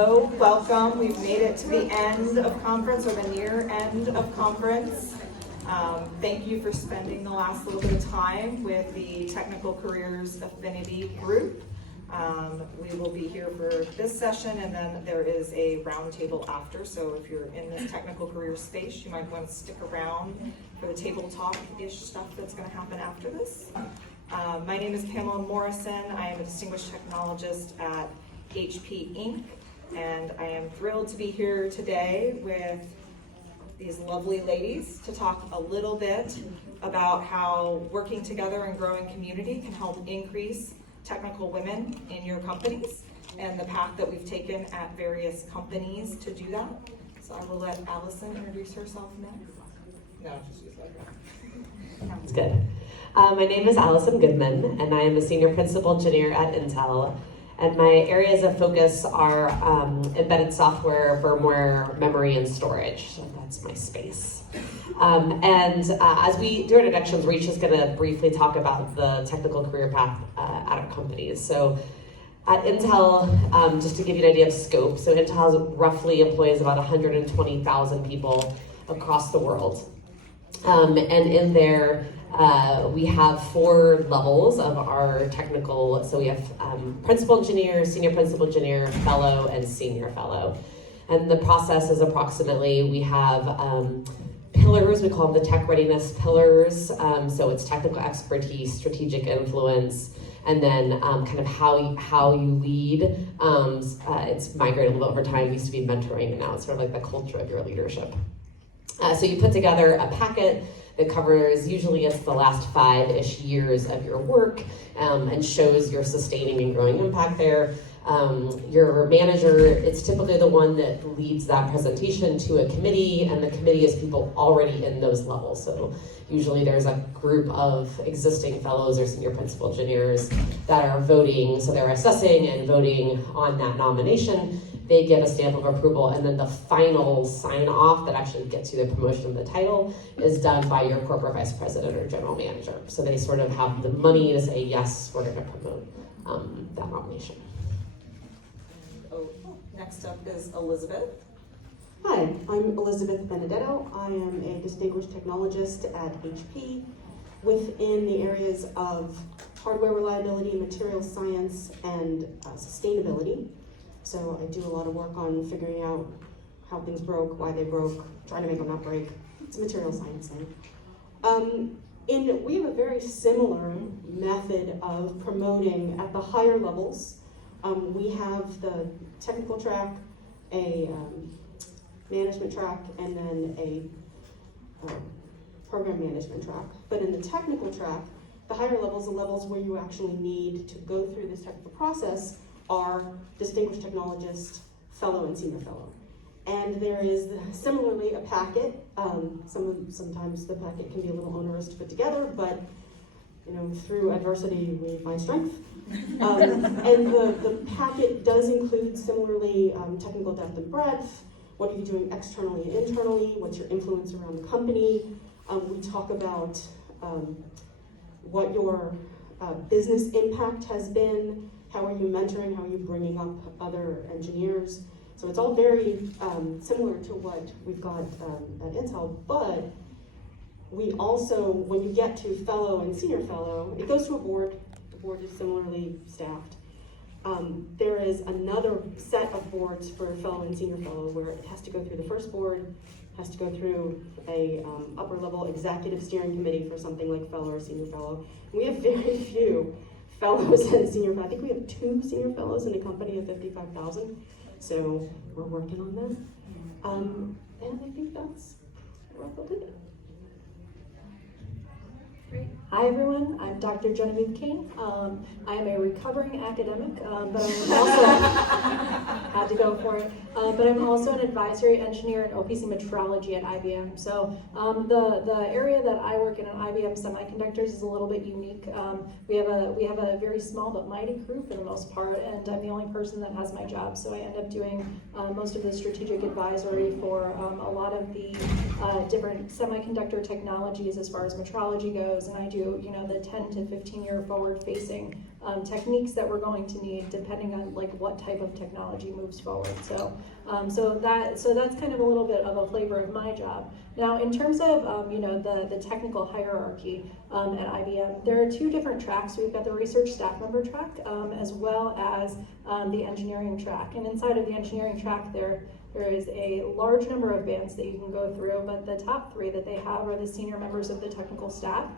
Hello, welcome. We've made it to the end of conference, or the near end of conference. Thank you for spending the last little bit of time with the Technical Careers Affinity Group. We will be here for this session, and then there is a roundtable after. So if you're in this technical career space, you might want to stick around for the table talk-ish stuff that's going to happen after this. My name is Pamela Morrison. I am a distinguished technologist at HP Inc. And I am thrilled to be here today with these lovely ladies to talk a little bit about how working together and growing community can help increase technical women in your companies and the path that we've taken at various companies to do that. So I will let Allison introduce herself next. No, just use that. Sounds good. My name is Allison Goodman, and I am a senior principal engineer at Intel. And my areas of focus are embedded software, firmware, memory, and storage. So that's my space. As we do introductions, we're just going to briefly talk about the technical career path at our companies. So at Intel, just to give you an idea of scope, so Intel roughly employs about 120,000 people across the world. And in there, we have 4 levels of our technical, so we have principal engineer, senior principal engineer, fellow, and senior fellow. And the process is approximately, we have pillars, we call them the tech readiness pillars. So it's technical expertise, strategic influence, and then kind of how you lead. It's migrated a little bit over time. It used to be mentoring, and now it's sort of like the culture of your leadership. So you put together a packet that covers, usually it's the last 5-ish years of your work, and shows your sustaining and growing impact there. Your manager, it's typically the one that leads that presentation to a committee, and the committee is people already in those levels. So usually there's a group of existing fellows or senior principal engineers that are voting, so they're assessing and voting on that nomination. They give a stamp of approval, and then the final sign-off that actually gets you the promotion of the title is done by your corporate vice president or general manager. So they sort of have the money to say, yes, we're going to promote that nomination. Next up is Elizabeth. Hi, I'm Elizabeth Benedetto. I am a distinguished technologist at HP within the areas of hardware reliability, material science, and sustainability. So I do a lot of work on figuring out how things broke, why they broke, trying to make them not break. It's a material science thing. We have a very similar method of promoting at the higher levels. We have the technical track, a management track, and then a program management track. But in the technical track, the higher levels, the levels where you actually need to go through this technical process, are distinguished technologist, fellow, and senior fellow. And there is similarly a packet. Sometimes the packet can be a little onerous to put together, but through adversity we find strength. And the packet does include similarly technical depth and breadth. What are you doing externally and internally? What's your influence around the company? We talk about what your business impact has been. How are you mentoring? How are you bringing up other engineers? So it's all very similar to what we've got at Intel, but we also, when you get to fellow and senior fellow, it goes to a board. The board is similarly staffed. There is another set of boards for fellow and senior fellow where it has to go through the first board, has to go through a upper level executive steering committee for something like fellow or senior fellow. We have very few fellows and senior fellows. I think we have 2 senior fellows in a company of 55,000. So we're working on that. And I think that's roughly it. Great. Hi everyone, I'm Dr. Genevieve Kane. I am a recovering academic, but I'm also, had to go for it, but I'm also an advisory engineer in OPC metrology at IBM. So the area that I work in at IBM Semiconductors is a little bit unique. We have a very small but mighty group for the most part, and I'm the only person that has my job. So I end up doing most of the strategic advisory for a lot of the different semiconductor technologies as far as metrology goes, and I do the 10 to 15 year forward facing techniques that we're going to need depending on like what type of technology moves forward. So that's kind of a little bit of a flavor of my job. Now, in terms of the technical hierarchy at IBM, there are two different tracks. We've got the research staff member track as well as the engineering track. And inside of the engineering track, there is a large number of bands that you can go through, but the top three that they have are the senior members of the technical staff,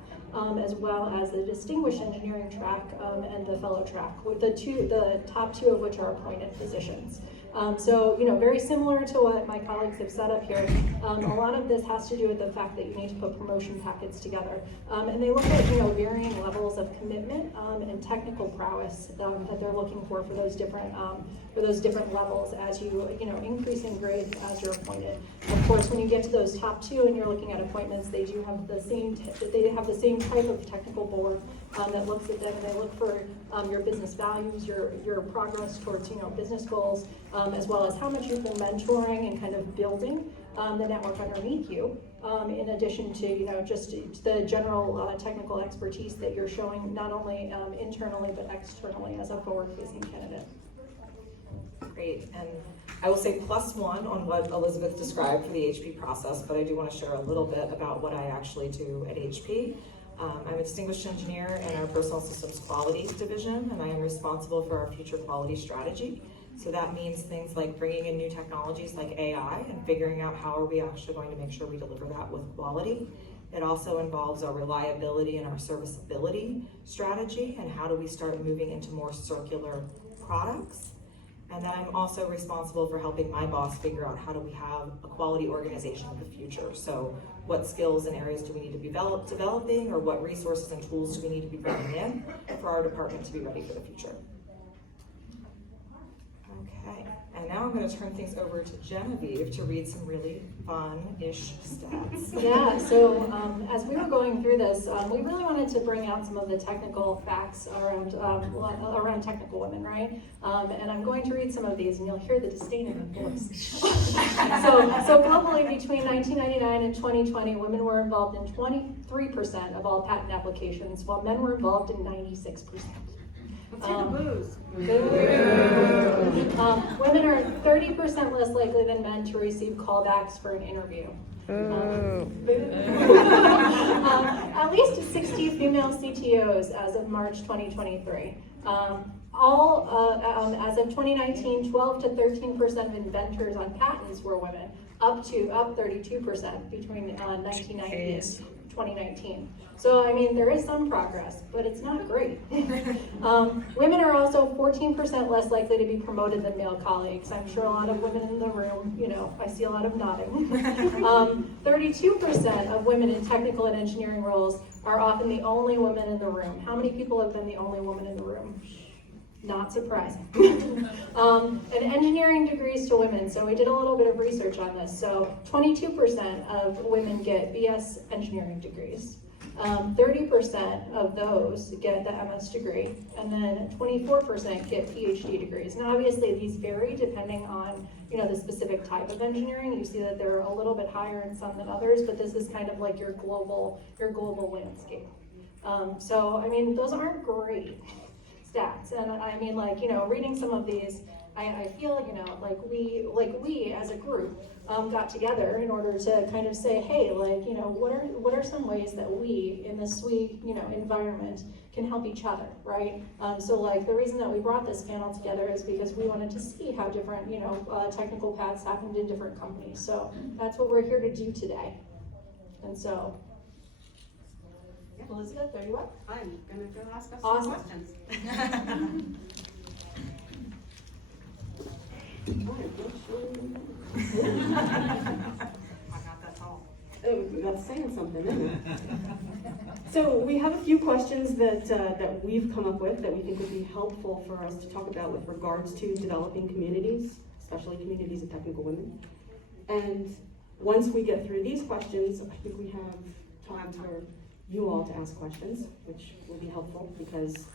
as well as the distinguished engineering track and the fellow track, with the top two of which are appointed positions. So, very similar to what my colleagues have set up here, a lot of this has to do with the fact that you need to put promotion packets together. And they look at, varying levels of commitment and technical prowess that they're looking for those different levels as you increase in grade as you're appointed. Of course, when you get to those top two and you're looking at appointments, they do have the same type of technical board that looks at them, and they look for your business values, your progress towards business goals, as well as how much you've been mentoring and kind of building the network underneath you, in addition to just the general technical expertise that you're showing not only internally but externally as a forward-facing candidate. Great, and I will say +1 on what Elizabeth described for the HP process, but I do want to share a little bit about what I actually do at HP. I'm a distinguished engineer in our personal systems quality division, and I am responsible for our future quality strategy. So that means things like bringing in new technologies like AI and figuring out how are we actually going to make sure we deliver that with quality. It also involves our reliability and our serviceability strategy, and how do we start moving into more circular products. And then I'm also responsible for helping my boss figure out how do we have a quality organization of the future. So what skills and areas do we need to be developing, or what resources and tools do we need to be bringing in for our department to be ready for the future. Okay, and now I'm going to turn things over to Genevieve to read some really fun-ish stats. Yeah, so as we were going through this, we really wanted to bring out some of the technical facts around technical women, right? And I'm going to read some of these, and you'll hear the disdain in her voice. So globally, between 1999 and 2020, women were involved in 23% of all patent applications, while men were involved in 96%. Women are 30% less likely than men to receive callbacks for an interview. At least 60 female CTOs as of March 2023. As of 2019, 12 to 13% of inventors on patents were women, up 32% between 1990 and 2019. So, there is some progress, but it's not great. Women are also 14% less likely to be promoted than male colleagues. I'm sure a lot of women in the room, I see a lot of nodding. 32% of women in technical and engineering roles are often the only woman in the room. How many people have been the only woman in the room? Not surprising. And engineering degrees to women. So we did a little bit of research on this. So 22% of women get BS engineering degrees. 30% of those get the MS degree, and then 24% get PhD degrees. Now, obviously, these vary depending on the specific type of engineering. You see that they're a little bit higher in some than others, but this is kind of like your global landscape. So, those aren't great stats, and reading some of these, I feel like we as a group got together in order to kind of say, hey, what are some ways that we in this environment can help each other, right? So the reason that we brought this panel together is because we wanted to see how different technical paths happened in different companies. So that's what we're here to do today. And so, Elizabeth, there you are. I'm gonna go ask us Awesome. some questions. I'm not that tall. That's saying something, isn't it? So we have a few questions that we've come up with that we think would be helpful for us to talk about with regards to developing communities, especially communities of technical women. And once we get through these questions, I think we have time for you all to ask questions, which will be helpful because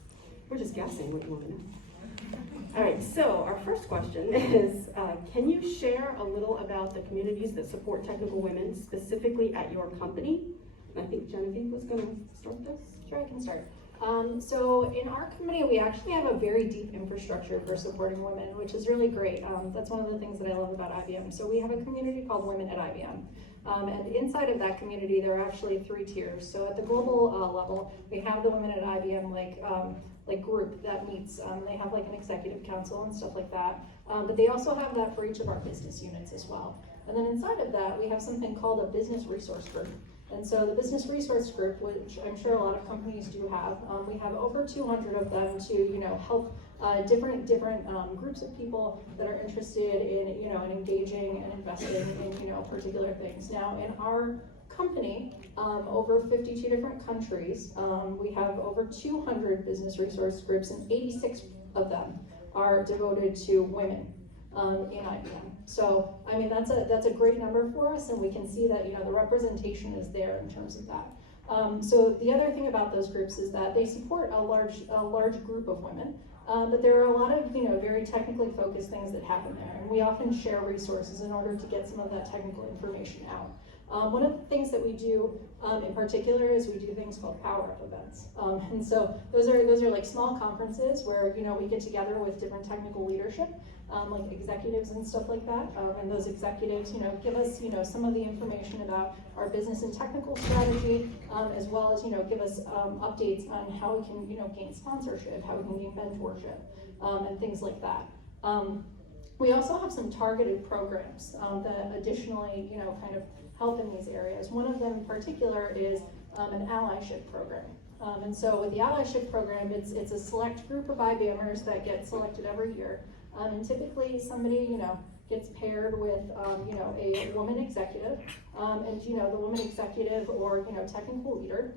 we're just guessing what you want to know. All right, so our first question is, can you share a little about the communities that support technical women, specifically at your company? And I think Genevieve was going to start this. Sure, I can start. So in our committee, we actually have a very deep infrastructure for supporting women, which is really great. That's one of the things that I love about IBM. So we have a community called Women at IBM. And inside of that community, there are actually 3 tiers. So at the global level, we have the Women at IBM like group that meets. They have like an executive council and stuff like that. But they also have that for each of our business units as well. And then inside of that, we have something called a business resource group. And so the business resource group, which I'm sure a lot of companies do have, we have over 200 of them to help different groups of people that are interested in in engaging and investing in particular things. Now in our company, over 52 different countries, we have over 200 business resource groups, and 86 of them are devoted to women in IBM. So, I mean, that's a great number for us, and we can see that the representation is there in terms of that. So the other thing about those groups is that they support a large group of women, but there are a lot of very technically focused things that happen there, and we often share resources in order to get some of that technical information out. One of the things that we do in particular is we do things called power-up events, and so those are like small conferences where we get together with different technical leadership, like executives and stuff like that, and those executives give us some of the information about our business and technical strategy, as well as give us updates on how we can gain sponsorship, how we can gain mentorship, and things like that. We also have some targeted programs that additionally kind of help in these areas. One of them in particular is an allyship program. And so with the allyship program, it's a select group of IBMers that get selected every year. And typically somebody, gets paired with, a woman executive, and, the woman executive or, technical leader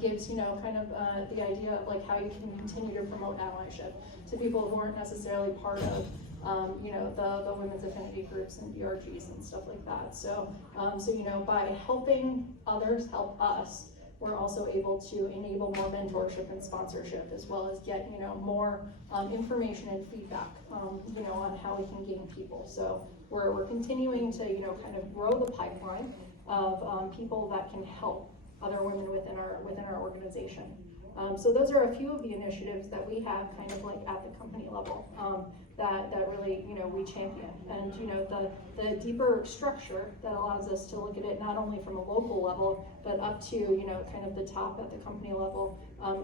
gives, kind of the idea of like how you can continue to promote allyship to people who aren't necessarily part of, the women's affinity groups and DRGs and stuff like that. So, by helping others help us, we're also able to enable more mentorship and sponsorship, as well as get more information and feedback on how we can gain people. So we're continuing to kind of grow the pipeline of people that can help other women within our organization. So those are a few of the initiatives that we have kind of like at the company level that really we champion, and the deeper structure that allows us to look at it not only from a local level but up to kind of the top at the company level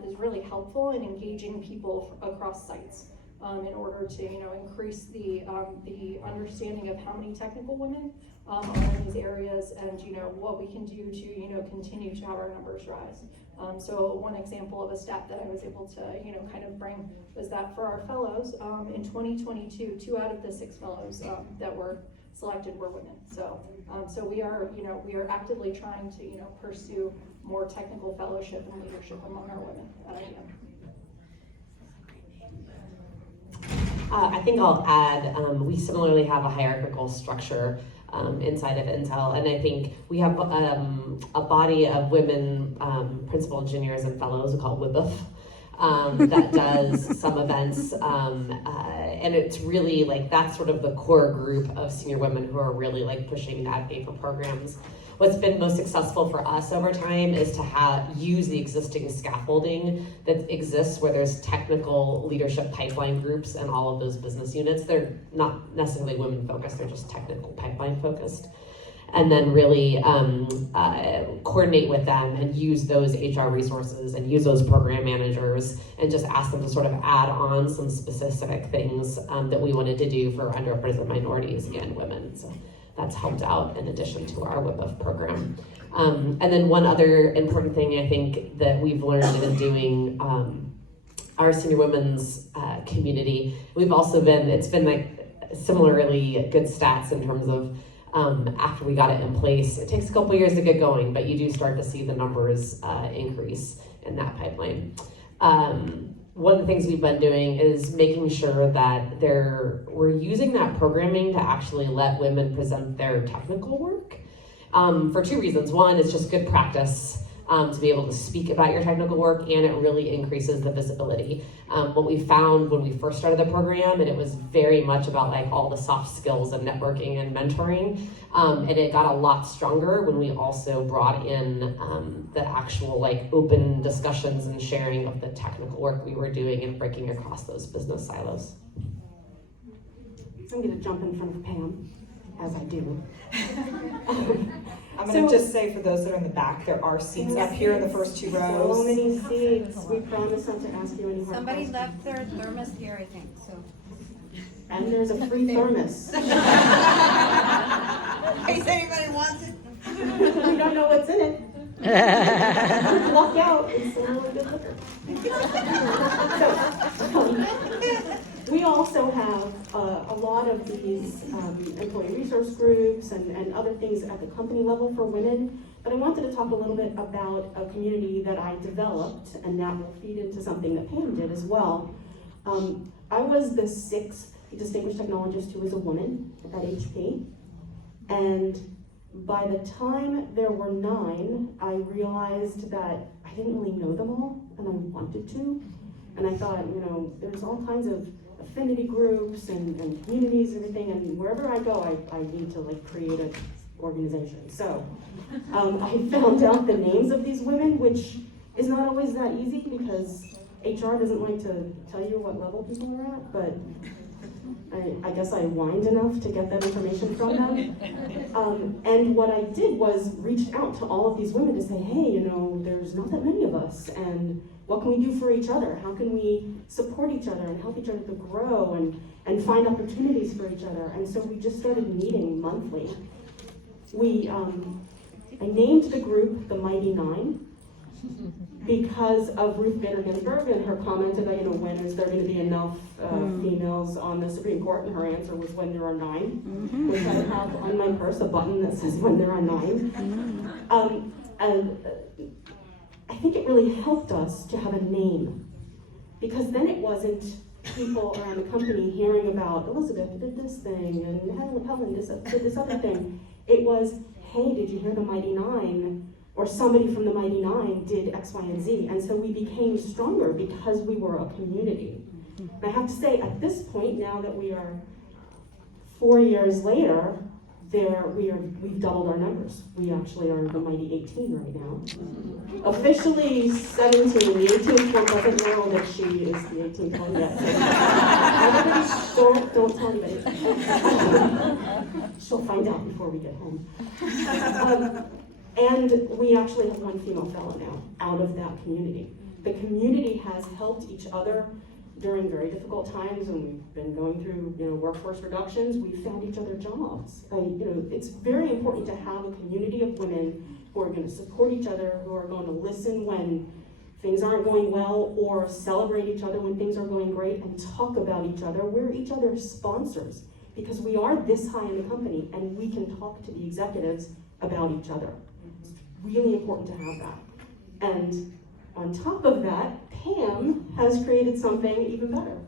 is really helpful in engaging people across sites in order to increase the understanding of how many technical women are in these areas, and what we can do to continue to have our numbers rise. So one example of a stat that I was able to kind of bring was that for our fellows in 2022, 2 out of the 6 fellows that were selected were women. So we are actively trying to pursue more technical fellowship and leadership among our women at IBM. I think I'll add, we similarly have a hierarchical structure inside of Intel, and I think we have a body of women principal engineers and fellows called WIBIF that does some events, and it's really like that's sort of the core group of senior women who are really like pushing and advocating for programs. What's been most successful for us over time is to use the existing scaffolding that exists where there's technical leadership pipeline groups and all of those business units. They're not necessarily women focused, they're just technical pipeline focused. And then really coordinate with them and use those HR resources and use those program managers and just ask them to sort of add on some specific things that we wanted to do for underrepresented minorities and women. So that's helped out in addition to our WIBIF program. And then one other important thing I think that we've learned in doing our senior women's community, it's been like similarly good stats in terms of after we got it in place. It takes a couple years to get going, but you do start to see the numbers increase in that pipeline. One of the things we've been doing is making sure that we're using that programming to actually let women present their technical work for 2 reasons. One, it's just good practice to be able to speak about your technical work, and it really increases the visibility. What we found when we first started the program, and it was very much about like all the soft skills of networking and mentoring, and it got a lot stronger when we also brought in the actual like open discussions and sharing of the technical work we were doing and breaking across those business silos. I'm going to jump in front of Pam, as I do. I'm going to just say for those that are in the back, there are seats up here in the first 2 rows. So many seats. We promise not to ask you any hard Somebody questions. left their thermos here, I think, so. And there's a free thermos. In case anybody wants it. We don't know what's in it. Luck out. It's a really good liquor. We also have a lot of these employee resource groups and other things at the company level for women. But I wanted to talk a little bit about a community that I developed, and that will feed into something that Pam did as well. I was the 6th distinguished technologist who was a woman at HP. And by the time there were 9, I realized that I didn't really know them all, and I wanted to. And I thought, there's all kinds of affinity groups and communities and everything, and wherever I go, I need to like create an organization. So I found out the names of these women, which is not always that easy because HR doesn't like to tell you what level people are at, but I guess I whined enough to get that information from them. And what I did was reached out to all of these women to say, hey, there's not that many of us, and what can we do for each other? How can we support each other and help each other to grow and find opportunities for each other? And so we just started meeting monthly. I named the group the Mighty 9 because of Ruth Bader Ginsburg and her comment about, when is there going to be enough females on the Supreme Court? And her answer was when there are 9, which I have on my purse a button that says when there are 9. And I think it really helped us to have a name, because then it wasn't people around the company hearing about Elizabeth did this thing and Helen did this other thing. It was, hey, did you hear the Mighty 9? Or somebody from the Mighty 9 did X, Y, and Z. And so we became stronger because we were a community. And I have to say, at this point, now that we are 4 years later, we've doubled our numbers. We actually are the Mighty 18 right now. Officially 17. The 18th one doesn't know that she is the 18th one yet. So everybody, don't tell anybody. She'll find out before we get home. And we actually have 1 female fellow now out of that community. The community has helped each other during very difficult times, and we've been going through, workforce reductions. We've found each other jobs. It's very important to have a community of women who are going to support each other, who are going to listen when things aren't going well, or celebrate each other when things are going great, and talk about each other. We're each other's sponsors because we are this high in the company, and we can talk to the executives about each other. It's really important to have that. And on top of that, Pam has created something even better.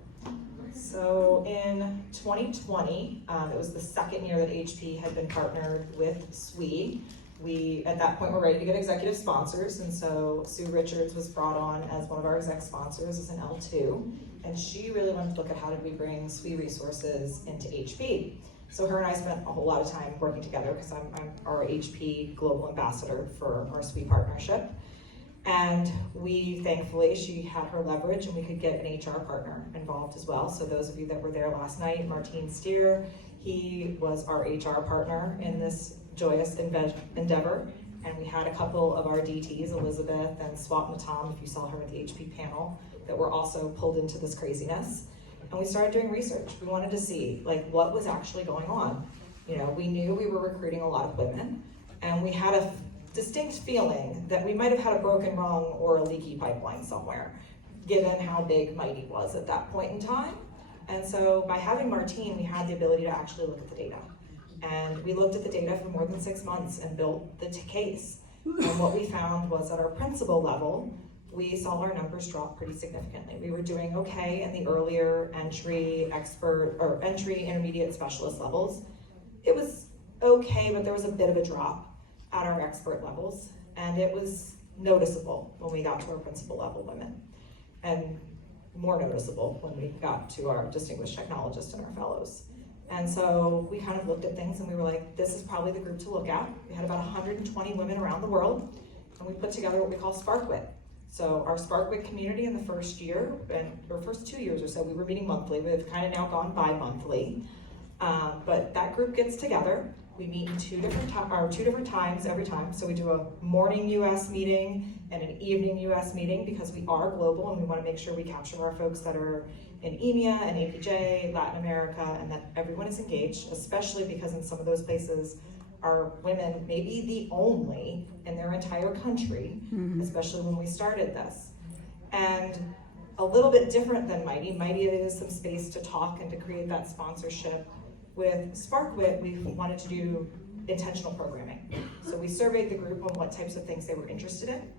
So in 2020, it was the 2nd year that HP had been partnered with SWE. We, at that point, were ready to get executive sponsors, and so Sue Richards was brought on as one of our exec sponsors as an L2, and she really wanted to look at how did we bring SWE resources into HP. So her and I spent a whole lot of time working together because I'm our HP Global Ambassador for our SWE partnership. And we, thankfully, she had her leverage and we could get an HR partner involved as well. So those of you that were there last night, Martine Steer, he was our HR partner in this joyous endeavor. And we had a couple of our DTs, Elizabeth and Swap Matam, if you saw her at the HP panel, that were also pulled into this craziness. And we started doing research. We wanted to see what was actually going on. We knew we were recruiting a lot of women, and we had a distinct feeling that we might have had a broken rung or a leaky pipeline somewhere, given how big Mighty was at that point in time. And so by having Martine, we had the ability to actually look at the data. And we looked at the data for more than 6 months and built the case. And what we found was at our principal level, we saw our numbers drop pretty significantly. We were doing okay in the earlier entry, intermediate specialist levels. It was okay, but there was a bit of a drop at our expert levels. And it was noticeable when we got to our principal level women, and more noticeable when we got to our distinguished technologists and our fellows. And so we kind of looked at things and we were like, this is probably the group to look at. We had about 120 women around the world, and we put together what we call SparkWit. So our SparkWit community in the first year, or first 2 years or so, we were meeting monthly. We've kind of now gone bi-monthly. But that group gets together. We meet in two different times every time. So we do a morning US meeting and an evening US meeting because we are global and we want to make sure we capture our folks that are in EMEA and APJ, Latin America, and that everyone is engaged, especially because in some of those places are women maybe the only in their entire country, especially when we started this. And a little bit different than Mighty. Mighty is some space to talk and to create that sponsorship. With SparkWit, we wanted to do intentional programming. So we surveyed the group on what types of things they were interested in.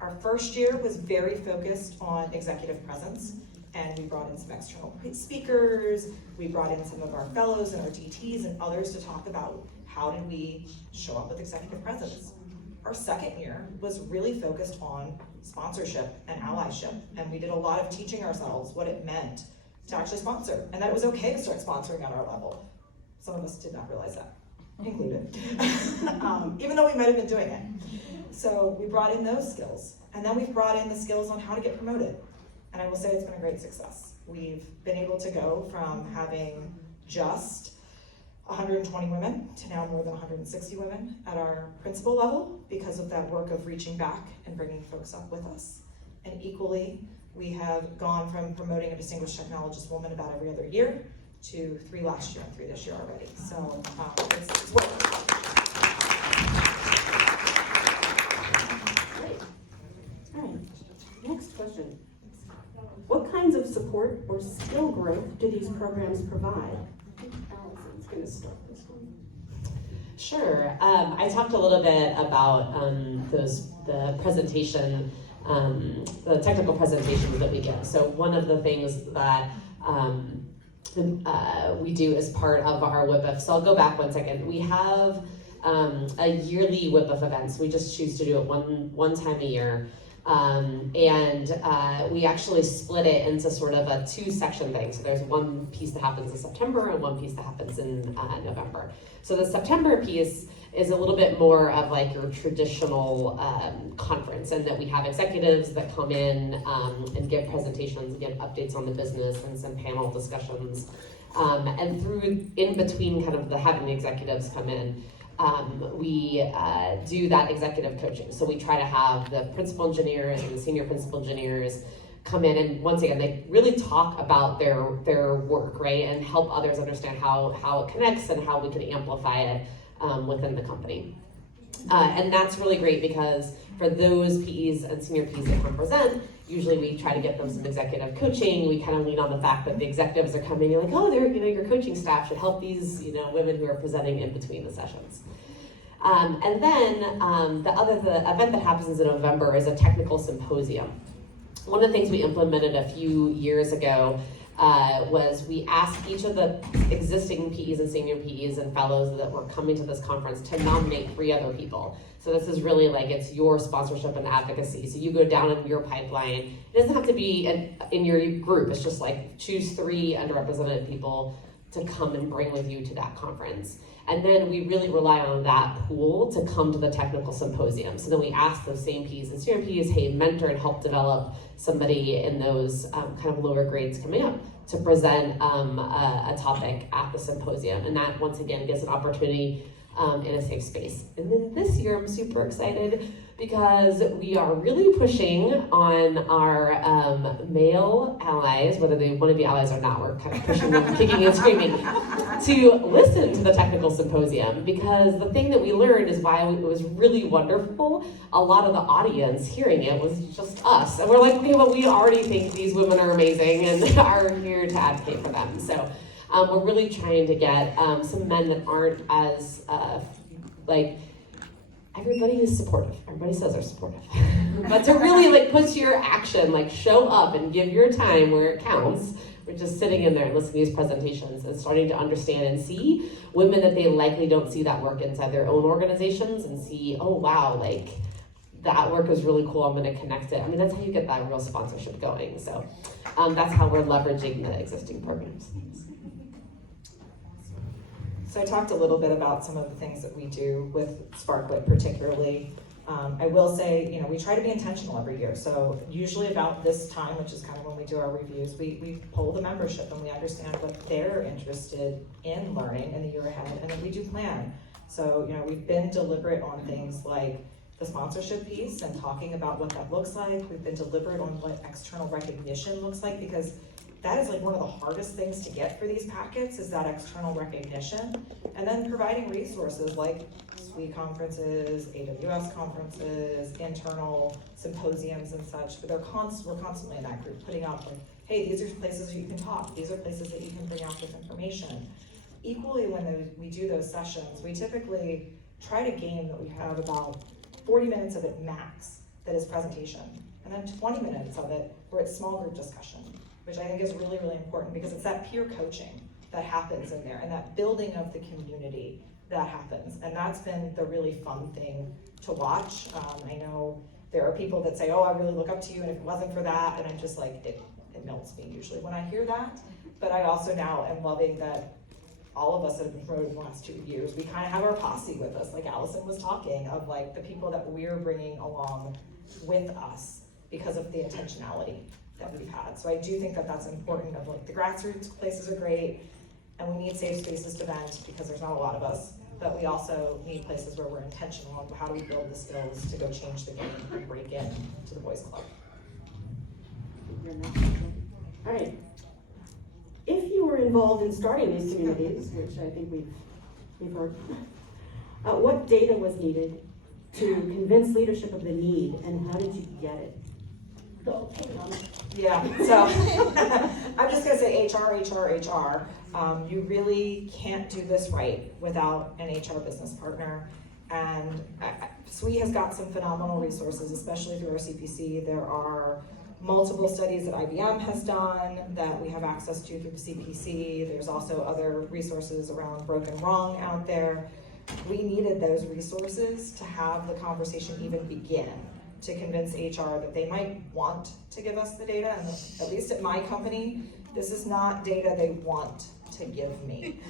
Our first year was very focused on executive presence, and we brought in some external speakers, we brought in some of our fellows and our DTs and others to talk about how did we show up with executive presence. Our second year was really focused on sponsorship and allyship, and we did a lot of teaching ourselves what it meant to actually sponsor, and that it was okay to start sponsoring at our level. Some of us did not realize that, included, even though we might have been doing it. So we brought in those skills, and then we've brought in the skills on how to get promoted. And I will say it's been a great success. We've been able to go from having just 120 women to now more than 160 women at our principal level because of that work of reaching back and bringing folks up with us. And equally, we have gone from promoting a distinguished technologist woman about every other year to 3 last year and 3 this year already. So it's working. Great. All right, next question. What kinds of support or skill growth do these programs provide? I think Allison's gonna start this one. Sure. I talked a little bit about the presentation, the technical presentations that we give. So one of the things that we do as part of our WIPIF. So I'll go back 1 second. We have a yearly WIPIF event. So we just choose to do it one time a year. We actually split it into sort of a 2-section thing. So there's one piece that happens in September and one piece that happens in November. So the September piece is a little bit more of like your traditional conference, and that we have executives that come in and give presentations, give updates on the business and some panel discussions. And through in between kind of having the executives come in, we do that executive coaching. So we try to have the principal engineers and the senior principal engineers come in, and once again, they really talk about their work, right? And help others understand how it connects and how we can amplify it within the company. And that's really great because for those PEs and senior PEs that come present, usually we try to get them some executive coaching. We kind of lean on the fact that the executives are coming, you're like, oh, your coaching staff should help these, women who are presenting in between the sessions. And then the event that happens in November is a technical symposium. One of the things we implemented a few years ago was we asked each of the existing PEs and senior PEs and fellows that were coming to this conference to nominate 3 other people. So this is really like it's your sponsorship and advocacy. So you go down in your pipeline. It doesn't have to be in your group. It's just like choose 3 underrepresented people to come and bring with you to that conference. And then we really rely on that pool to come to the technical symposium. So then we ask those same PEs and senior PEs, hey, mentor and help develop somebody in those kind of lower grades coming up to present a topic at the symposium. And that, once again, gives an opportunity in a safe space. And then this year, I'm super excited because we are really pushing on our male allies, whether they want to be allies or not, we're kind of pushing them, kicking and screaming, to listen to the technical symposium. Because the thing that we learned is why it was really wonderful, a lot of the audience hearing it was just us. And we're like, okay, well, we already think these women are amazing and are here to advocate for them. So we're really trying to get some men that aren't as, everybody is supportive. Everybody says they're supportive. But to really put your action, show up and give your time where it counts. We're just sitting in there and listening to these presentations and starting to understand and see women that they likely don't see that work inside their own organizations and see, oh wow, that work is really cool. I'm going to connect it. I mean, that's how you get that real sponsorship going. So that's how we're leveraging the existing programs. So I talked a little bit about some of the things that we do with Sparklet particularly. I will say, we try to be intentional every year. So usually about this time, which is kind of when we do our reviews, we poll the membership and we understand what they're interested in learning in the year ahead, and then we do plan. So, we've been deliberate on things like the sponsorship piece and talking about what that looks like. We've been deliberate on what external recognition looks like, because that is like one of the hardest things to get for these packets, is that external recognition. And then providing resources like SWE conferences, AWS conferences, internal symposiums and such. But we're constantly in that group putting up like, hey, these are places you can talk. These are places that you can bring out this information. Equally, when we do those sessions, we typically try to game that we have about 40 minutes of it max that is presentation, and then 20 minutes of it where it's small group discussion, which I think is really, really important, because it's that peer coaching that happens in there and that building of the community that happens. And that's been the really fun thing to watch. I know there are people that say, oh, I really look up to you, and if it wasn't for that, and I'm just like, it melts me usually when I hear that. But I also now am loving that all of us that have been promoted in the last 2 years, we kind of have our posse with us, like Allison was talking, of like the people that we're bringing along with us because of the intentionality that we've had. So I do think that that's important. Of like, the grassroots places are great, and we need safe spaces to vent because there's not a lot of us, but we also need places where we're intentional on how do we build the skills to go change the game and break in to the boys club. All right. If you were involved in starting these communities, which I think we've heard, what data was needed to convince leadership of the need, and how did you get it? Yeah, so I'm just gonna say HR. You really can't do this right without an HR business partner. And SWE has got some phenomenal resources, especially through our CPC. There are multiple studies that IBM has done that we have access to through the CPC. There's also other resources around broken wrong out there. We needed those resources to have the conversation even begin, to convince HR that they might want to give us the data. And at least at my company, this is not data they want to give me.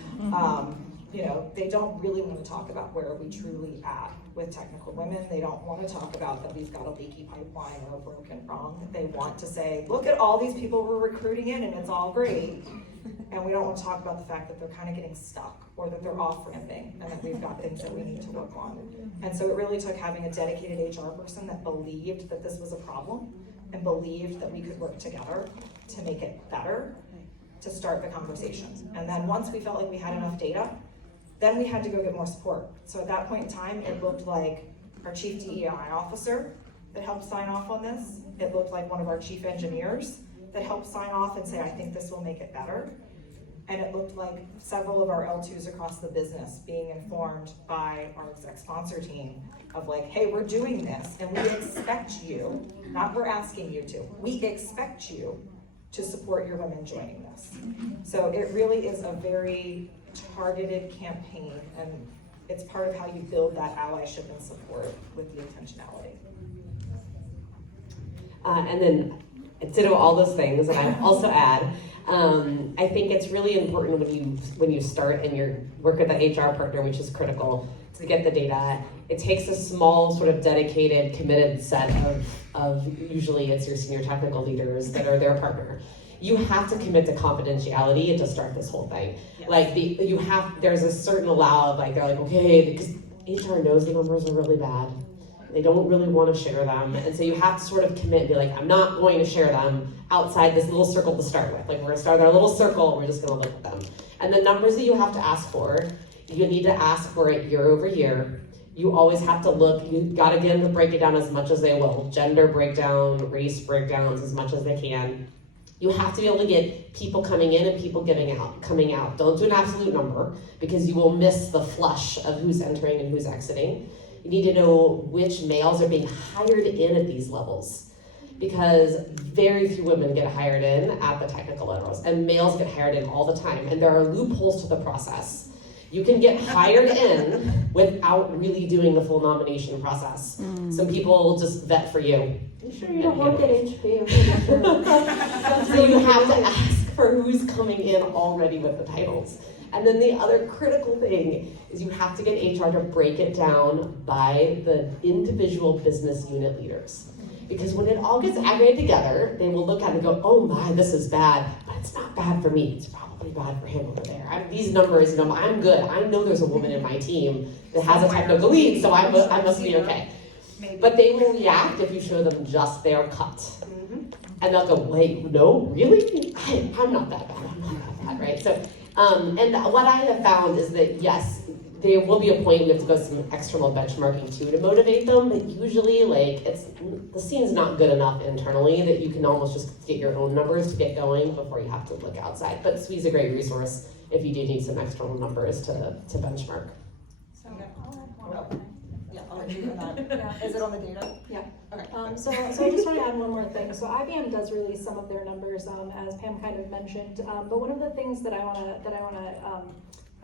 They don't really want to talk about where are we truly at with technical women. They don't want to talk about that we've got a leaky pipeline or a broken wrong. They want to say, look at all these people we're recruiting in and it's all great. And we don't want to talk about the fact that they're kind of getting stuck, or that they're off-ramping, and that we've got things that we need to work on. And so it really took having a dedicated HR person that believed that this was a problem and believed that we could work together to make it better, to start the conversations. And then once we felt like we had enough data, then we had to go get more support. So at that point in time, it looked like our chief DEI officer that helped sign off on this. It looked like one of our chief engineers that helped sign off and say, I think this will make it better. And it looked like several of our L2s across the business being informed by our exec sponsor team of like, hey, we're doing this and we expect you, not we're asking you to, we expect you to support your women joining this. So it really is a very targeted campaign, and it's part of how you build that allyship and support with the intentionality. And then ditto all those things, and I also add, I think it's really important when you start and you work with the HR partner, which is critical to get the data. It takes a small sort of dedicated, committed set of usually it's your senior technical leaders that are their partner. You have to commit to confidentiality to start this whole thing. Yes. Like there's a certain allow of like, they're like, okay, because HR knows the numbers are really bad. They don't really want to share them. And so you have to sort of commit and be like, I'm not going to share them outside this little circle to start with. Like, we're going to start our little circle, we're just going to look at them. And the numbers that you have to ask for, you need to ask for it year over year. You always have to look, you got to get them to break it down as much as they will. Gender breakdown, race breakdowns as much as they can. You have to be able to get people coming in and people coming out. Don't do an absolute number, because you will miss the flush of who's entering and who's exiting. You need to know which males are being hired in at these levels, because very few women get hired in at the technical levels, and males get hired in all the time. And there are loopholes to the process. You can get hired in without really doing the full nomination process. Some people will just vet for you. You sure you don't work at HP? I'm pretty sure. So you have to ask for who's coming in already with the titles. And then the other critical thing is you have to get HR to break it down by the individual business unit leaders. Because when it all gets aggregated together, they will look at it and go, oh my, this is bad, but it's not bad for me. It's probably bad for him over there. These numbers, I'm good. I know there's a woman in my team that has a technical lead, so I must be okay. Maybe. But they will react if you show them just their cut. And they'll go, wait, no, really? I'm not that bad, I'm not that bad, right? So, and what I have found is that, yes, there will be a point we have to go some external benchmarking too to motivate them, but usually, like, the scene's not good enough internally that you can almost just get your own numbers to get going before you have to look outside. But SWE's a great resource if you do need some external numbers to benchmark. So, yeah, I'll let you do that. Is it on the data? Yeah. Okay. So I just want to add one more thing. So IBM does release some of their numbers, as Pam kind of mentioned. But one of the things that I want to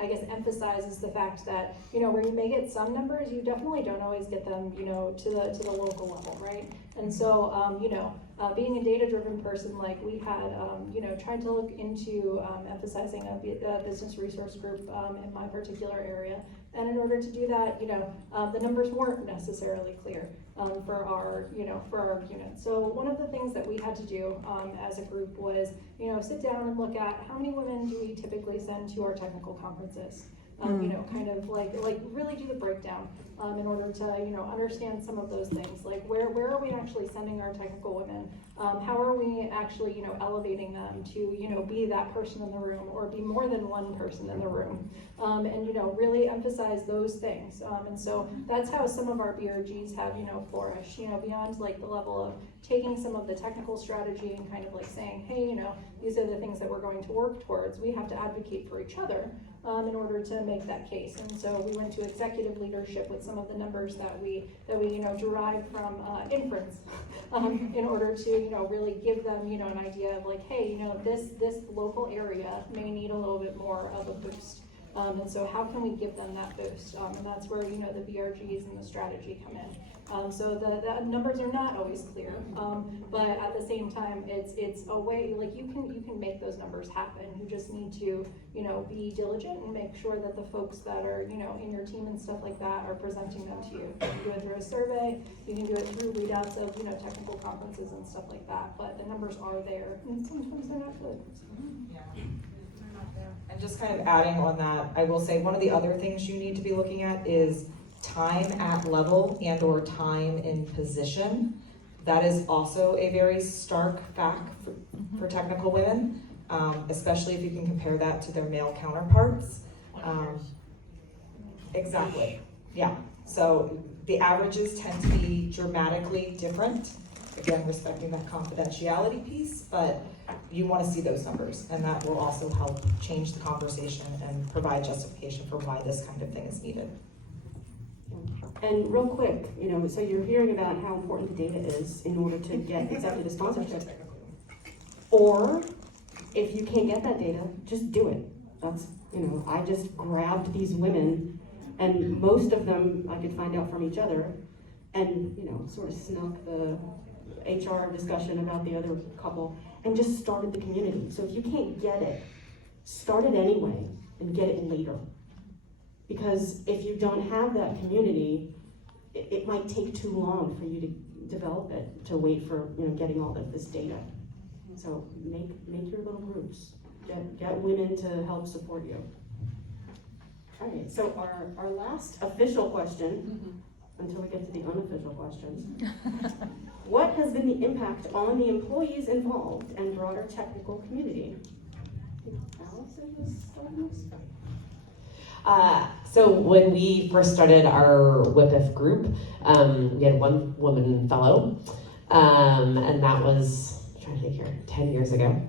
I guess emphasize is the fact that, where you may get some numbers, you definitely don't always get them, to the local level, right? And so, being a data-driven person, like we had, tried to look into emphasizing a business resource group in my particular area. And in order to do that, the numbers weren't necessarily clear for our unit. So one of the things that we had to do as a group was, sit down and look at how many women do we typically send to our technical conferences. Kind of like really do the breakdown in order to, understand some of those things. Like where are we actually sending our technical women? How are we actually, elevating them to, be that person in the room or be more than one person in the room? And, really emphasize those things. And so that's how some of our BRGs have, flourished, beyond like the level of taking some of the technical strategy and kind of like saying, hey, these are the things that we're going to work towards. We have to advocate for each other in order to make that case. And so we went to executive leadership with some of the numbers that we derived from inference in order to, really give them, an idea of like, hey, this local area may need a little bit more of a boost. And so how can we give them that boost? And that's where, the BRGs and the strategy come in. So the numbers are not always clear, but at the same time, it's a way, like you can make those numbers happen. You just need to, be diligent and make sure that the folks that are, in your team and stuff like that are presenting them to you. You can do it through a survey, you can do it through readouts of, technical conferences and stuff like that, but the numbers are there, and sometimes they're not good. Yeah. And just kind of adding on that, I will say one of the other things you need to be looking at is time at level and or time in position. That is also a very stark fact for technical women, especially if you can compare that to their male counterparts. Exactly, yeah. So the averages tend to be dramatically different. Again, respecting that confidentiality piece, but you want to see those numbers, and that will also help change the conversation and provide justification for why this kind of thing is needed. And real quick, so you're hearing about how important the data is in order to get executive sponsorship. Or if you can't get that data, just do it. That's, I just grabbed these women, and most of them I could find out from each other, and sort of snuck the HR discussion about the other couple and just started the community. So if you can't get it, start it anyway and get it later. Because if you don't have that community, it might take too long for you to develop it, to wait for getting all of this data. So make your little groups. Get women to help support you. All right, so our last official question, until we get to the unofficial questions. What has been the impact on the employees involved and broader technical community? Allison was starting this? So when we first started our WIPIF group, we had one woman fellow, and that was, I'm trying to think here, 10 years ago.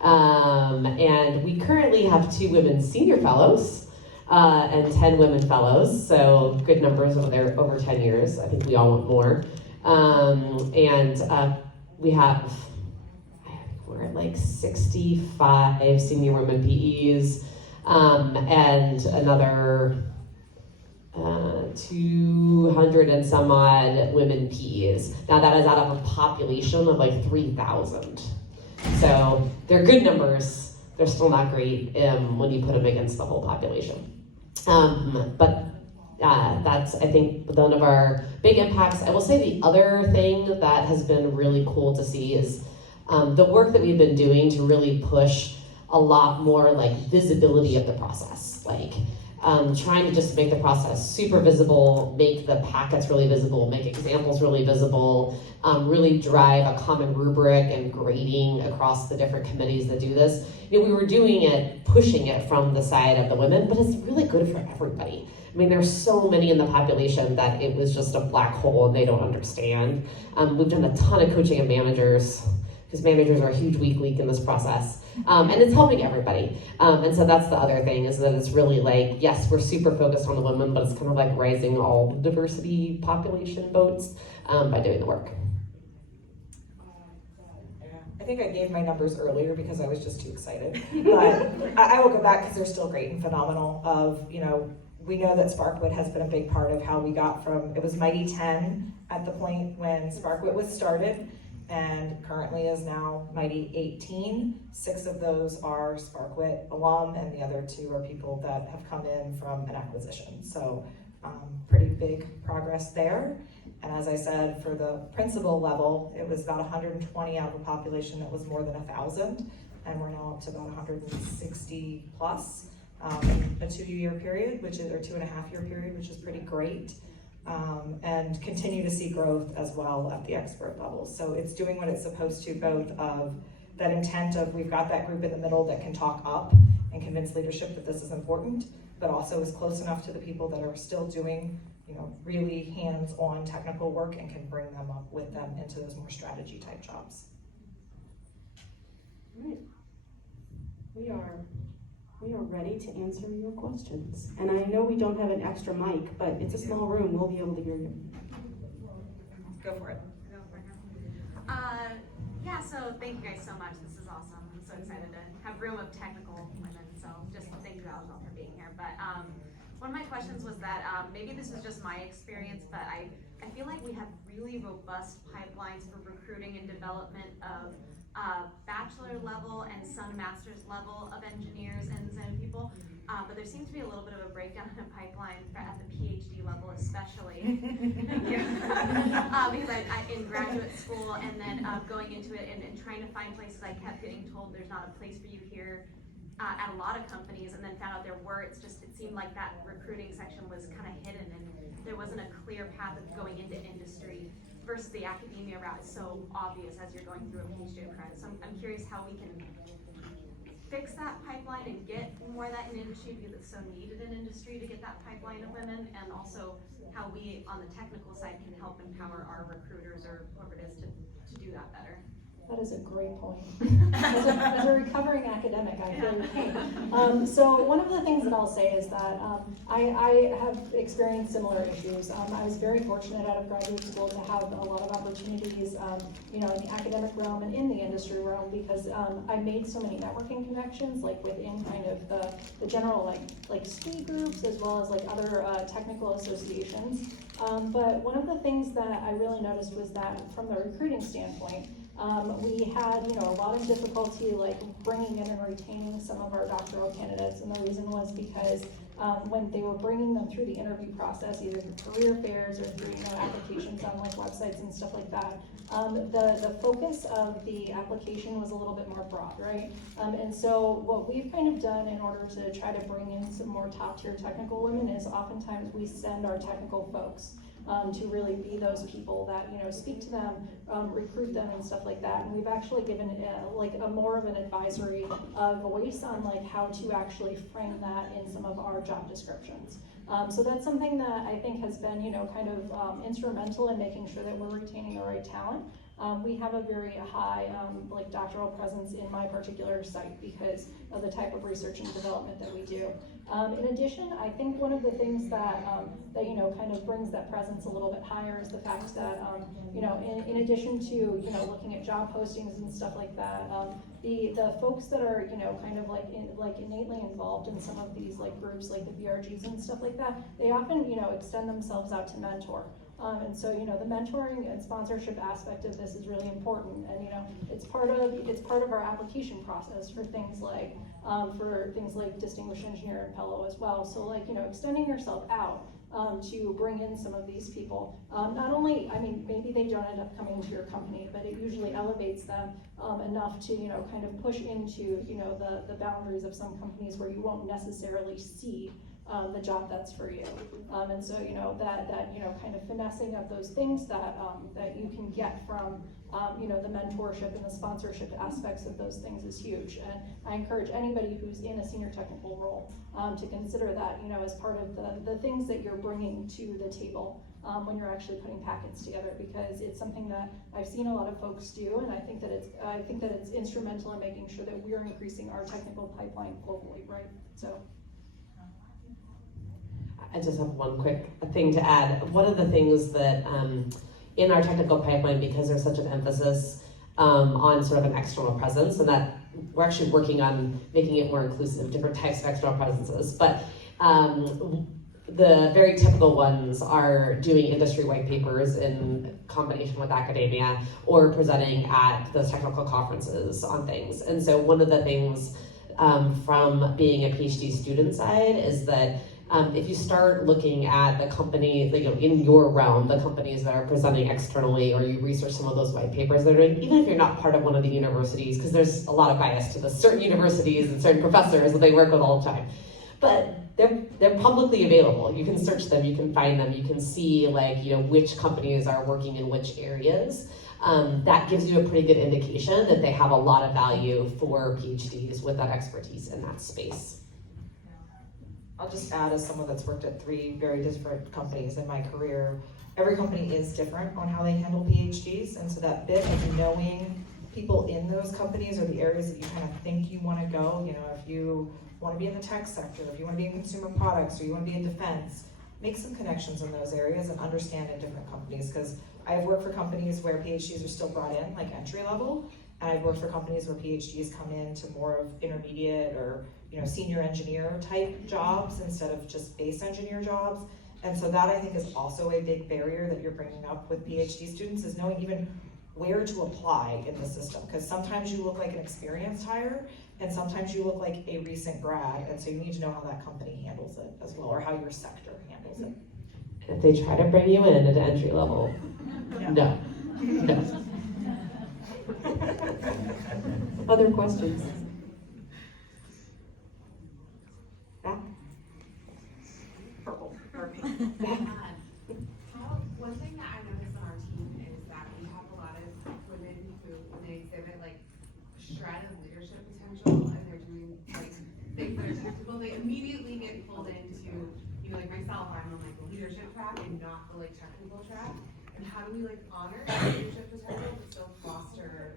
And we currently have 2 women senior fellows and 10 women fellows, so good numbers over there, over 10 years. I think we all want more. We have, we're at like 65 senior women PEs, and another 200 and some odd women PEs. Now that is out of a population of like 3,000. So they're good numbers. They're still not great when you put them against the whole population. But that's, I think, one of our big impacts. I will say the other thing that has been really cool to see is the work that we've been doing to really push a lot more like visibility of the process. Like trying to just make the process super visible, make the packets really visible, make examples really visible, really drive a common rubric and grading across the different committees that do this. You know, we were doing it, pushing it from the side of the women, but it's really good for everybody. I mean, there's so many in the population that it was just a black hole and they don't understand. We've done a ton of coaching of managers, because managers are a huge weak link in this process. And it's helping everybody. And so that's the other thing, is that it's really like, yes, we're super focused on the women, but it's kind of like rising all the diversity population boats by doing the work. I think I gave my numbers earlier because I was just too excited. But I will go back because they're still great and phenomenal. We know that SparkWit has been a big part of how we got from, it was Mighty 10 at the point when SparkWit was started, and currently is now Mighty 18. 6 of those are SparkWit alum, and the other 2 are people that have come in from an acquisition. So pretty big progress there. And as I said, for the principal level, it was about 120 out of a population that was more than 1,000, and we're now up to about 160 plus in a 2-year period, or 2.5-year period, which is pretty great. And continue to see growth as well at the expert level. So it's doing what it's supposed to, both of that intent of we've got that group in the middle that can talk up and convince leadership that this is important, but also is close enough to the people that are still doing, really hands-on technical work and can bring them up with them into those more strategy type jobs. All right. We are ready to answer your questions. And I know we don't have an extra mic, but it's a small room. We'll be able to hear you. Go for it. Yeah, so thank you guys so much. This is awesome. I'm so excited to have room of technical women. So just thank you, Allison, for being here. But one of my questions was that maybe this was just my experience, but I feel like we have really robust pipelines for recruiting and development of bachelor level and some master's level of engineers and people, but there seems to be a little bit of a breakdown in the pipeline at the PhD level, especially. Because I in graduate school and then going into it and trying to find places, I kept getting told there's not a place for you here at a lot of companies, and then found out there were. It seemed like that recruiting section was kind of hidden and there wasn't a clear path of going into industry versus the academia route is so obvious as you're going through a PhD credit. So I'm curious how we can fix that pipeline and get more of that in industry, because it's so needed in industry to get that pipeline of women, and also how we on the technical side can help empower our recruiters or whoever it is to do that better. That is a great point. As a recovering academic, I feel your pain. So one of the things that I'll say is that I have experienced similar issues. I was very fortunate out of graduate school to have a lot of opportunities, in the academic realm and in the industry realm, because I made so many networking connections, like within kind of the general like SPE groups, as well as like other technical associations. But one of the things that I really noticed was that from the recruiting standpoint, we had, a lot of difficulty like bringing in and retaining some of our doctoral candidates, and the reason was because when they were bringing them through the interview process, either through career fairs or through applications on like websites and stuff like that, the focus of the application was a little bit more broad, right? And so what we've kind of done in order to try to bring in some more top tier technical women is oftentimes we send our technical folks to really be those people that speak to them, recruit them and stuff like that. And we've actually given a more of an advisory voice on like how to actually frame that in some of our job descriptions. So that's something that I think has been kind of instrumental in making sure that we're retaining the right talent. We have a very high doctoral presence in my particular site because of the type of research and development that we do. In addition, I think one of the things that that kind of brings that presence a little bit higher is the fact that in addition to looking at job postings and stuff like that, the folks that are kind of like innately involved in some of these like groups like the BRGs and stuff like that, they often extend themselves out to mentor. And so the mentoring and sponsorship aspect of this is really important, and it's part of our application process for things like distinguished engineer and fellow as well. So extending yourself out to bring in some of these people. Not only, maybe they don't end up coming to your company, but it usually elevates them enough to kind of push into the boundaries of some companies where you won't necessarily see the job that's for you. And so that kind of finessing of those things that that you can get from the mentorship and the sponsorship aspects of those things is huge. And I encourage anybody who's in a senior technical role to consider that as part of the things that you're bringing to the table when you're actually putting packets together, because it's something that I've seen a lot of folks do, and I think that it's instrumental in making sure that we're increasing our technical pipeline globally, right? So. I just have one quick thing to add. One of the things that in our technical pipeline, because there's such an emphasis on sort of an external presence, and that we're actually working on making it more inclusive, different types of external presences. But the very typical ones are doing industry white papers in combination with academia or presenting at those technical conferences on things. And so one of the things from being a PhD student side is that if you start looking at the company, in your realm, the companies that are presenting externally, or you research some of those white papers they're doing, even if you're not part of one of the universities, because there's a lot of bias to the certain universities and certain professors that they work with all the time, but they're publicly available. You can search them, you can find them, you can see which companies are working in which areas. That gives you a pretty good indication that they have a lot of value for PhDs with that expertise in that space. I'll just add, as someone that's worked at 3 very different companies in my career, every company is different on how they handle PhDs, and so that bit of knowing people in those companies or the areas that you kind of think you want to go, if you want to be in the tech sector, if you want to be in consumer products, or you want to be in defense, make some connections in those areas and understand in different companies, because I've worked for companies where PhDs are still brought in, like entry level, and I've worked for companies where PhDs come in to more of intermediate or senior engineer type jobs instead of just base engineer jobs. And so that I think is also a big barrier that you're bringing up with PhD students, is knowing even where to apply in the system, because sometimes you look like an experienced hire and sometimes you look like a recent grad, and so you need to know how that company handles it as well, or how your sector handles it. If they try to bring you in at entry level, no. Other questions? One thing that I noticed on our team is that we have a lot of women who, when they exhibit shred of leadership potential and they're doing things that are technical, they immediately get pulled into, like myself, I'm on the leadership track and not the technical track. And how do we honor the leadership potential but still foster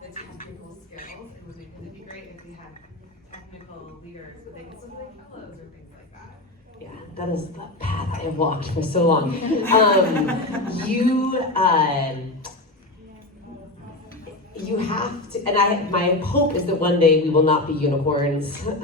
the technical skills? And it'd be great if we had technical leaders, but they could still be fellows or things like that. Yeah, that is the path I have walked for so long. You have to, and my hope is that one day we will not be unicorns. You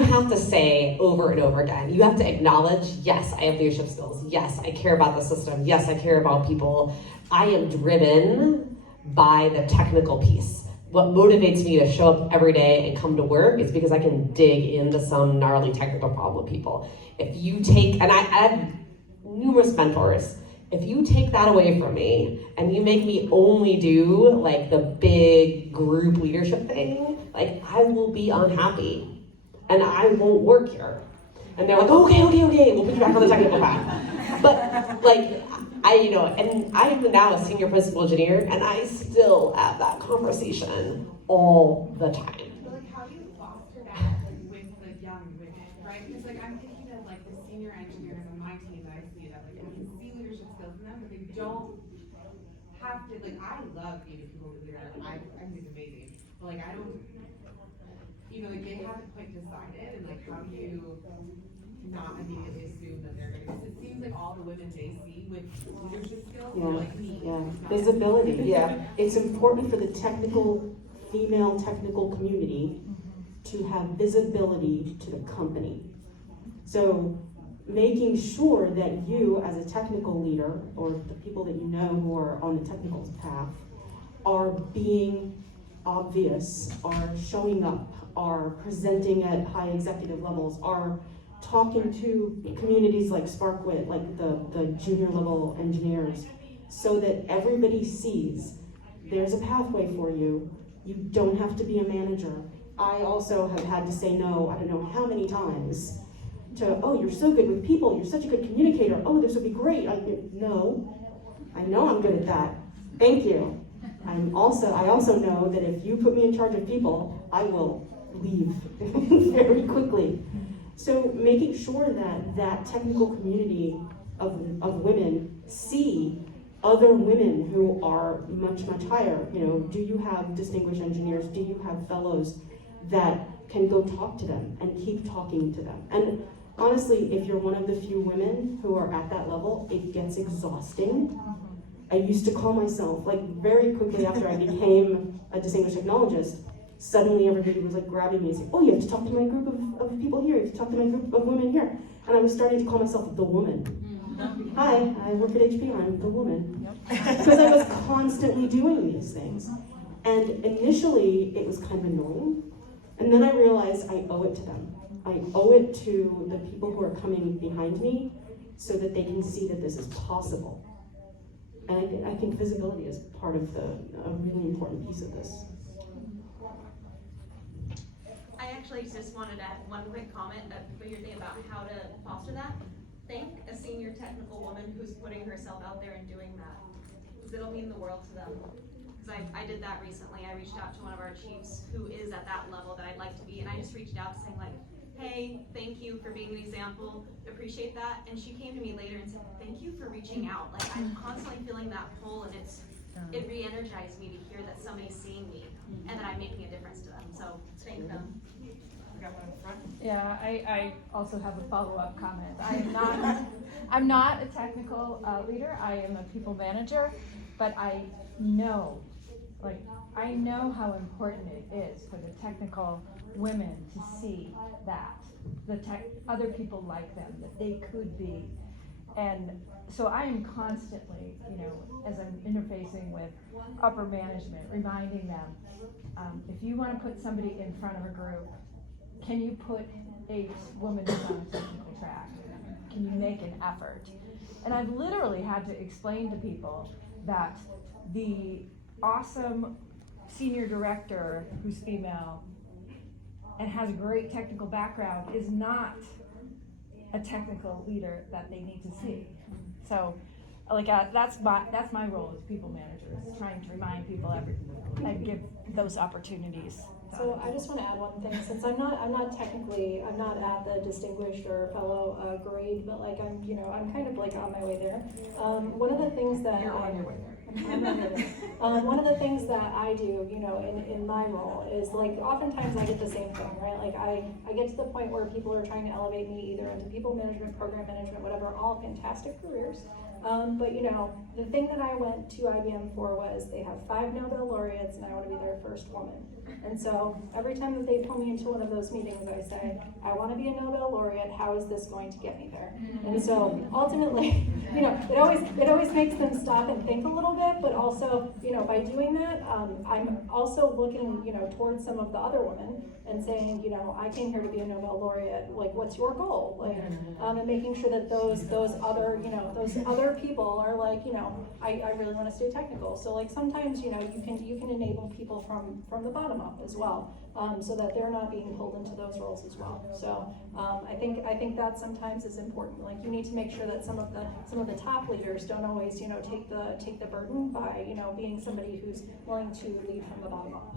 have to say over and over again, you have to acknowledge, yes, I have leadership skills. Yes, I care about the system. Yes, I care about people. I am driven by the technical piece. What motivates me to show up every day and come to work is because I can dig into some gnarly technical problem with people. If you take, and I have numerous mentors, if you take that away from me and you make me only do the big group leadership thing, I will be unhappy and I won't work here. And they're like, okay, we'll put you back on the technical path. But and I'm now a senior principal engineer, and I still have that conversation all the time. But how do you foster that with the young women, right? Because I'm thinking of the senior engineers on my team that I see that I can see leadership skills in them, but they don't have to I love being a people leader. I think it's amazing. But I don't you know, like they haven't quite decided, and like how do you not immediately assume that they're gonna, because it seems like all the women they see with leadership skills are like me. Visibility. Yeah. It's important for the female technical community to have visibility to the company. So making sure that you as a technical leader, or the people that you know who are on the technical path, are being obvious, are showing up, are presenting at high executive levels, are talking to communities like SparkWit, like the junior level engineers, so that everybody sees there's a pathway for you. You don't have to be a manager. I also have had to say no, I don't know how many times, to, oh, you're so good with people, you're such a good communicator, oh, this would be great. No, I know I'm good at that. Thank you. I also know that if you put me in charge of people, I will leave very quickly. So making sure that that technical community of women see other women who are much, much higher. You know, do you have distinguished engineers? Do you have fellows that can go talk to them and keep talking to them? And honestly, if you're one of the few women who are at that level, it gets exhausting. I used to call myself, like very quickly after I became a distinguished technologist, suddenly everybody was like grabbing me and saying, oh, you have to talk to my group of people here, you have to talk to my group of women here. And I was starting to call myself the woman. Hi, I work at HP, I'm the woman. Because I was constantly doing these things. And initially, it was kind of annoying. And then I realized I owe it to them. I owe it to the people who are coming behind me so that they can see that this is possible. And I think visibility is part of a really important piece of this. I actually just wanted to add one quick comment for your thing about how to foster that. Thank a senior technical woman who's putting herself out there and doing that, because it'll mean the world to them. Because I did that recently. I reached out to one of our chiefs who is at that level that I'd like to be, and I just reached out saying like, hey, thank you for being an example, appreciate that. And she came to me later and said, thank you for reaching out. Like, I'm constantly feeling that pull, and it re-energized me to hear that somebody's seeing me and that I'm making a difference to them. So thank them. Yeah, I also have a follow-up comment. I'm not a technical leader. I am a people manager, but I know how important it is for the technical women to see that other people like them, that they could be. And so I am constantly, as I'm interfacing with upper management, reminding them, if you want to put somebody in front of a group, can you put a woman who's on a technical track? Can you make an effort? And I've literally had to explain to people that the awesome senior director who's female and has a great technical background is not a technical leader that they need to see. So, that's my role as people manager, is trying to remind people and give those opportunities. So I just want to add one thing, since I'm not at the distinguished or fellow grade, but like I'm kind of like on my way there. One of the things that You're on your way there. One of the things that I do, in my role is like oftentimes I get the same thing, right? Like I get to the point where people are trying to elevate me either into people management, program management, whatever, all fantastic careers. But the thing that I went to IBM for was they have 5 Nobel laureates and I want to be their first woman. And so every time that they pull me into one of those meetings, I say, I want to be a Nobel laureate. How is this going to get me there? And so ultimately, it always makes them stop and think a little bit, but also, by doing that, I'm also looking, towards some of the other women and saying, I came here to be a Nobel laureate. Like, what's your goal? Like, and making sure that those other people are like, I really want to stay technical. So like sometimes, you can enable people from the bottom up as well, so that they're not being pulled into those roles as well. So I think that sometimes is important. Like you need to make sure that some of the top leaders don't always, take the burden by, being somebody who's willing to lead from the bottom up.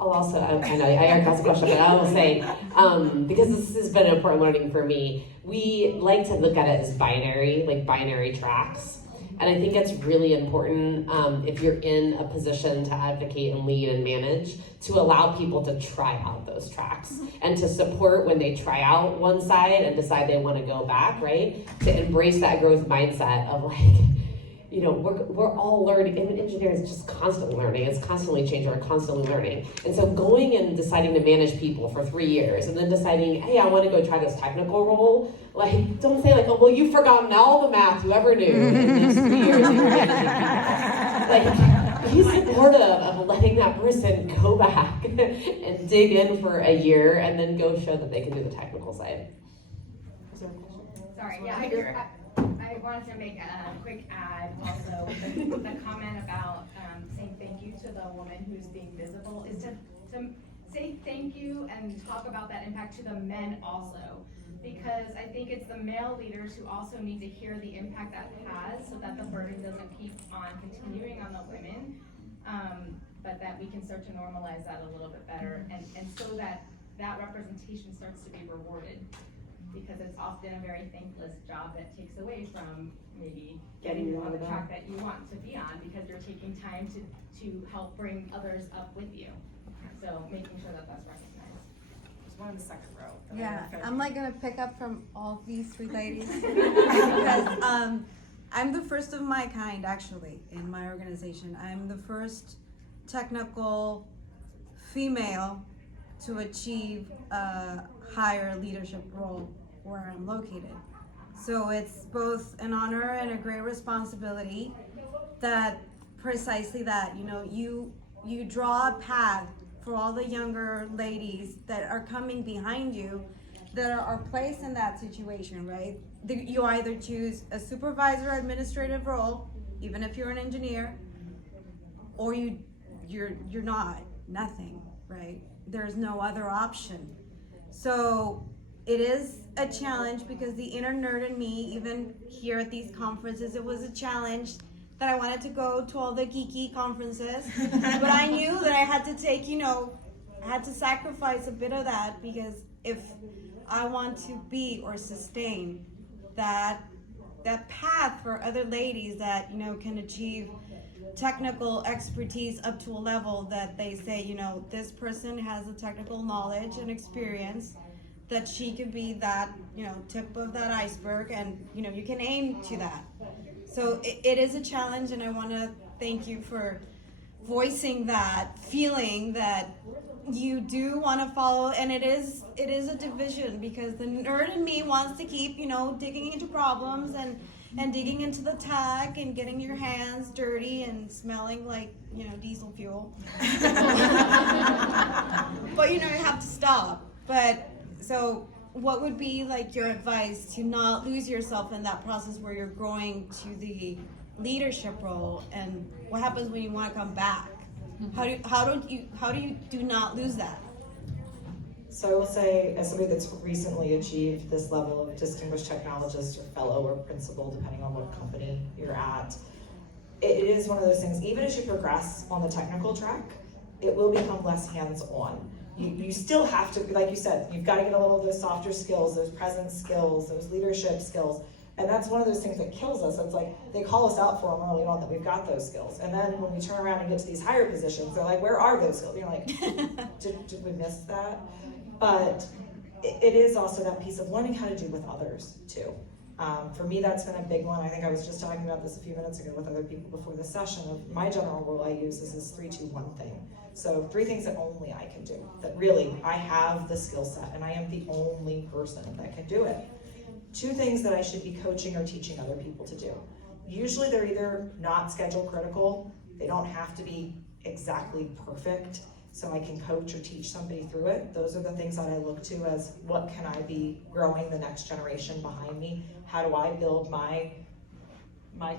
I'll also, I know I already asked a question, but I will say, because this has been an important learning for me, we like to look at it as binary tracks. And I think it's really important if you're in a position to advocate and lead and manage to allow people to try out those tracks and to support when they try out one side and decide they want to go back, right? To embrace that growth mindset of like, you know, we're all learning. I mean, engineering is just constantly learning. It's constantly changing. We're constantly learning. And so going and deciding to manage people for 3 years and then deciding, hey, I want to go try this technical role. Like, don't say like, oh, well, you've forgotten all the math you ever knew in these 3 years that you're managing people. Like, be supportive of letting that person go back and dig in for a year and then go show that they can do the technical side. Sorry, yeah, I wanted to make a quick add also with the comment about saying thank you to the woman who's being visible is to say thank you and talk about that impact to the men also. Because I think it's the male leaders who also need to hear the impact that has so that the burden doesn't keep on continuing on the women. But that we can start to normalize that a little bit better and so that that representation starts to be rewarded. Because it's often a very thankless job that takes away from maybe getting you on the track that you want to be on because you're taking time to help bring others up with you. So making sure that that's recognized. There's one in the second row. Yeah, I'm like gonna pick up from all these three ladies because I'm the first of my kind actually in my organization. I'm the first technical female to achieve a higher leadership role where I'm located. So it's both an honor and a great responsibility that precisely that, you know, you draw a path for all the younger ladies that are coming behind you that are placed in that situation, right? You either choose a supervisor administrative role, even if you're an engineer, or you're not, nothing, right? There's no other option. So it is a challenge because the inner nerd in me, even here at these conferences, it was a challenge that I wanted to go to all the geeky conferences, but I knew that I had to take, I had to sacrifice a bit of that because if I want to be or sustain that path for other ladies that, can achieve technical expertise up to a level that they say, this person has the technical knowledge and experience that she could be that, tip of that iceberg and, you can aim to that. So it is a challenge and I want to thank you for voicing that feeling that you do want to follow, and it is a division because the nerd in me wants to keep, digging into problems and digging into the tech and getting your hands dirty and smelling like, diesel fuel. But, you have to stop. But so what would be like your advice to not lose yourself in that process where you're growing to the leadership role, and what happens when you want to come back? How do you do not lose that? So I will say, as somebody that's recently achieved this level of distinguished technologist or fellow or principal, depending on what company you're at, it is one of those things, even as you progress on the technical track, it will become less hands-on. You still have to, like you said, you've got to get a little of those softer skills, those presence skills, those leadership skills. And that's one of those things that kills us. It's like they call us out for them early on that we've got those skills. And then when we turn around and get to these higher positions, they're like, where are those skills? You're like, did we miss that? But it is also that piece of learning how to do with others too. For me, that's been a big one. I think I was just talking about this a few minutes ago with other people before the session of my general rule I use is this 3-2-1 thing. So 3 things that only I can do, that really I have the skill set and I am the only person that can do it. 2 things that I should be coaching or teaching other people to do. Usually they're either not schedule critical, they don't have to be exactly perfect, so I can coach or teach somebody through it. Those are the things that I look to as what can I be growing the next generation behind me? How do I build my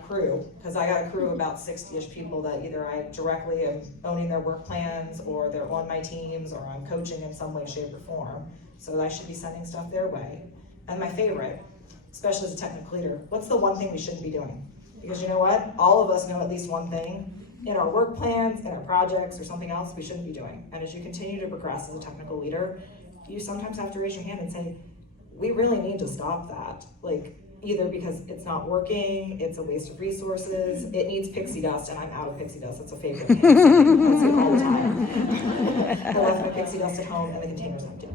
crew? Because I got a crew of about 60-ish people that either I directly am owning their work plans or they're on my teams or I'm coaching in some way, shape, or form. So I should be sending stuff their way. And my favorite, especially as a technical leader, what's the one thing we shouldn't be doing? Because you know what? All of us know at least one thing in our work plans, in our projects, or something else we shouldn't be doing. And as you continue to progress as a technical leader, you sometimes have to raise your hand and say, we really need to stop that. Like, either because it's not working, it's a waste of resources, it needs pixie dust, and I'm out of pixie dust. That's a favorite thing. I say it all the time. I left my pixie dust at home and the container's empty.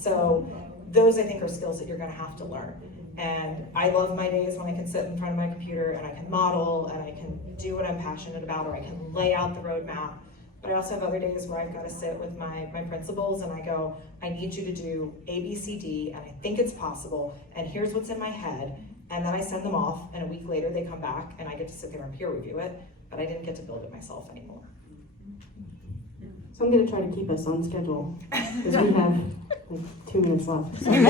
So those, I think, are skills that you're gonna have to learn. And I love my days when I can sit in front of my computer and I can model and I can do what I'm passionate about, or I can lay out the roadmap. But I also have other days where I've got to sit with my principals and I go, I need you to do A, B, C, D, and I think it's possible, and here's what's in my head. And then I send them off, and a week later they come back and I get to sit there and peer review it, but I didn't get to build it myself anymore. So I'm gonna try to keep us on schedule, because we have like 2 minutes left. So I'm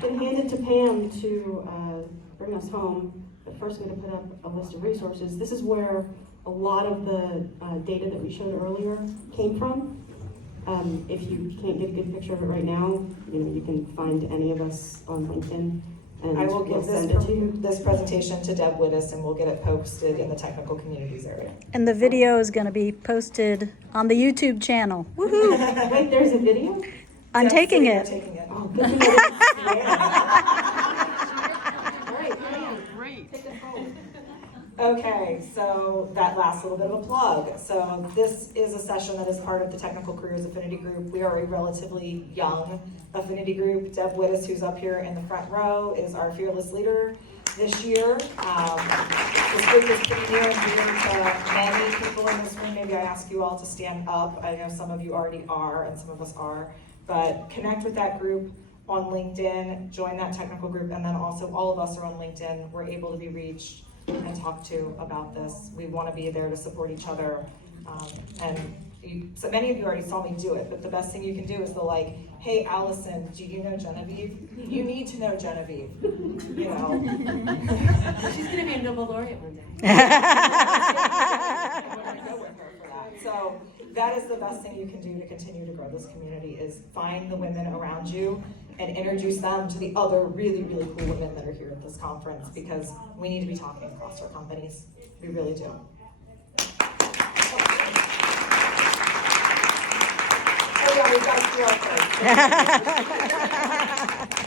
gonna hand it to Pam to bring us home, but first I'm gonna put up a list of resources. This is where a lot of the data that we showed earlier came from. If you can't get a good picture of it right now, you can find any of us on LinkedIn. And I will we'll give send it to you. this presentation to Deb Wittes, and we'll get it posted in the technical communities area. And the video is going to be posted on the YouTube channel. Woohoo! Wait, there's a video? I'm taking it. Taking it. Oh, good thing I didn't see it. All right, Pam, great. Take us home. Okay, so that last little bit of a plug. So this is a session that is part of the Technical Careers Affinity Group. We are a relatively young affinity group. Deb Wittes, who's up here in the front row, is our fearless leader this year. This group is pretty near and dear to many people in this room. Maybe I ask you all to stand up. I know some of you already are and some of us are, but connect with that group on LinkedIn, join that technical group, and then also all of us are on LinkedIn. We're able to be reached and talk to about this. We want to be there to support each other. So many of you already saw me do it, but the best thing you can do is the hey, Allison, do you know Genevieve? You need to know Genevieve, She's gonna be a Nobel laureate one day. So that is the best thing you can do to continue to grow this community, is find the women around you and introduce them to the other really, really cool women that are here at this conference, because we need to be talking across our companies. We really do. Oh yeah, we've got a QR code.